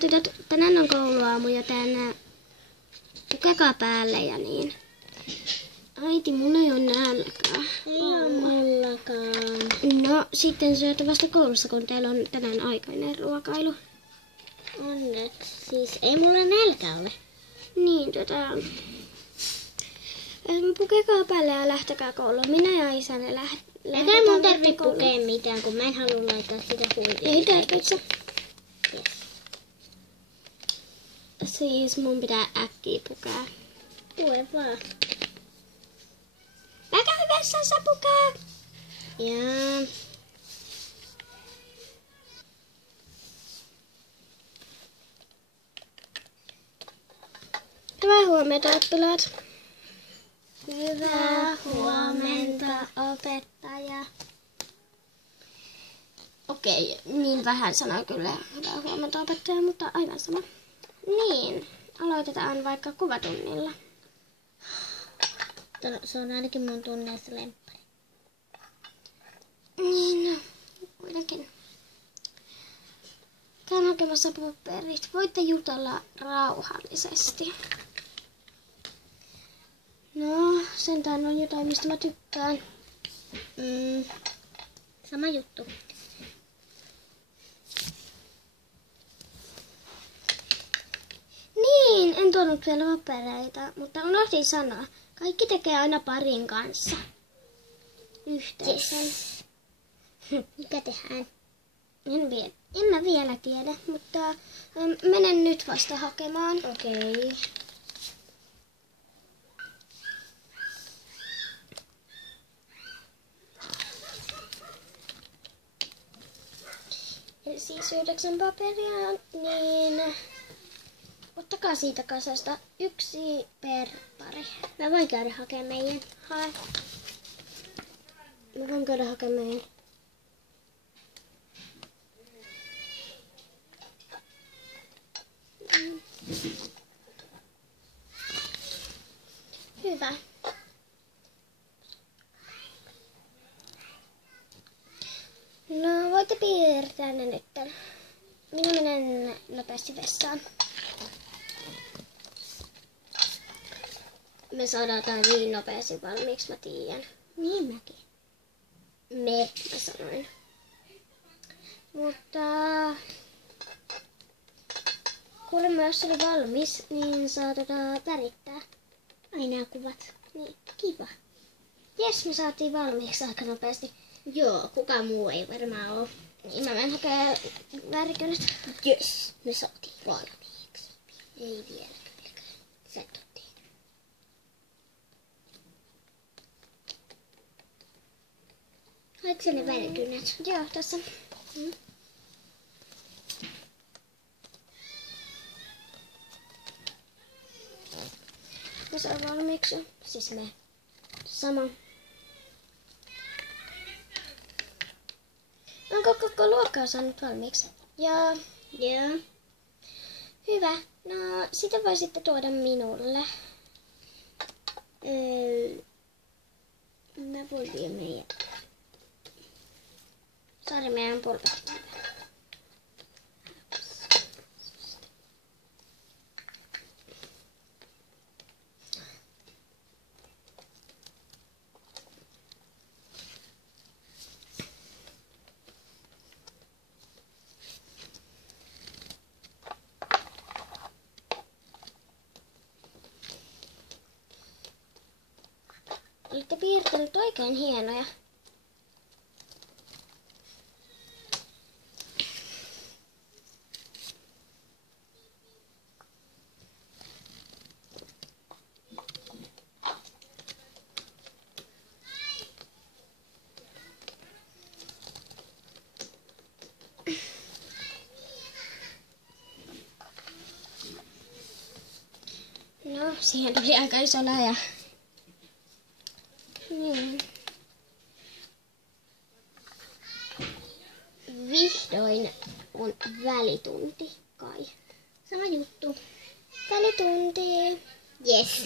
tytöt, tänään on kouluaamu ja tänään pukekaa päälle ja niin. Äiti, mulla ei ole nälkää. Ei ole mullakaan. No, sitten syötä vasta koulussa, kun teillä on tänään aikainen ruokailu. Onneksi. Siis ei mulla nälkä ole. Niin, pukekaa päälle ja lähtekää kouluun. Minä ja isäni lähdetään. Eikä mun tarvitse pukea mitään, kun mä en halua laittaa sitä huilia. Ei tarvitse. Yes. Siis mun pitää äkkiä pukea. Lue vaan. Mä käyn vessassa pukea. Ja... Hyvää huomenta, oppilaat. Hyvää huomenta, opettaja. Okei, niin vähän sanoin kyllä hyvää huomenta, opettaja, mutta aivan sama. Niin, aloitetaan vaikka kuvatunnilla. Se on ainakin mun tunneessa lemppari. Niin, no, kuitenkin. Käyn hakemassa paperit. Voitte jutella rauhallisesti. No, sentään on jotain, mistä mä tykkään. Sama juttu. Niin, en tuonut vielä papereita, mutta unohdin sanoa. Kaikki tekee aina parin kanssa. Yhteisen. Yes. Mikä tehdään? En mä vielä tiedä, mutta menen nyt vasta hakemaan. Okei. Eli siis 9 paperia, niin ottakaa siitä kasasta 1 per pari. Mä voin käydä hakemaan meidän. Hae. Mä voin käydä hakemaan. Hyvä. No, voitte piirtää ne nyt. Minä menen nopeasti vessaan. Me saadaan tää niin nopeasti valmiiksi, mä tiedän. Niin mäkin. Mä sanoin. Mutta kuulemma, jos se oli valmis, niin saa värittää. Ai nää kuvat. Niin. Kiva. Jes, me saatiin valmiiksi aika nopeasti. Joo, kukaan muu ei varmaan oo. Niin mä menen hakemaan värikynät. Yes, me saatiin valmiiksi. Ei vielä kylläkään. Sä et oo tehnyt. Oliko se ne värikynät? Joo, tässä. Me saa valmiiksi. Siis me. Sama. Onko koko luokkaa saanut valmiiksi? Joo. Joo. Hyvä. No, sitä voisitte tuoda minulle. Mä voin vielä meidän. Sori, meidän pulpet. Olette piirtänyt oikein hienoja. No, siihen tuli aika iso läjä. Niin. Vihdoin on välitunti, kai. Sama juttu. Välitunti. Yes.